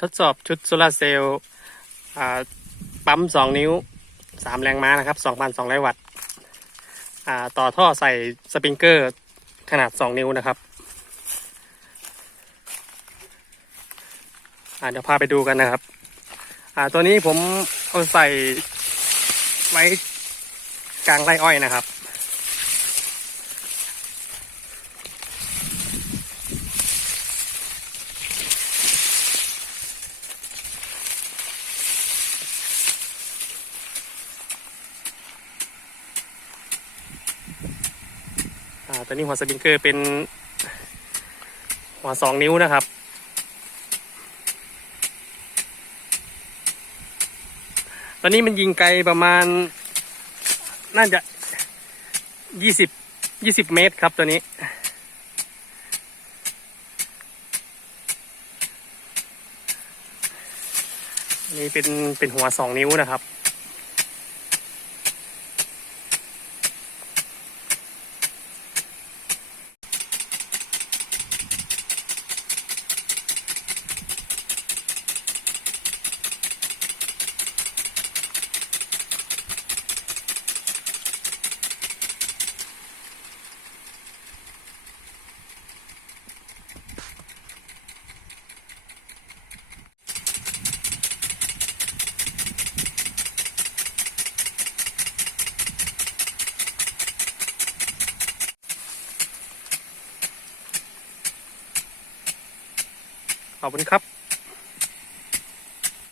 ทดสอบชุดโซลาร์เซลล์ปั๊ม 2 นิ้ว 3 แรงม้านะครับ 2,200 วัตต์ต่อท่อใส่สปริงเกอร์ขนาด 2 นิ้วนะครับเดี๋ยวพาไปดูกันนะครับตัวนี้ผมเอาใส่ไว้กลางไร่อ้อยนะครับ ตัวนี้หัวสปริงเกอร์เป็นหัวสองนิ้วนะครับ ตอนนี้มันยิงไกลประมาณ น่าจะยี่สิบยี่สิบเมตรครับตัวนี้ นี่เป็นเป็นหัวสองนิ้วนะครับ ขอบคุณครับ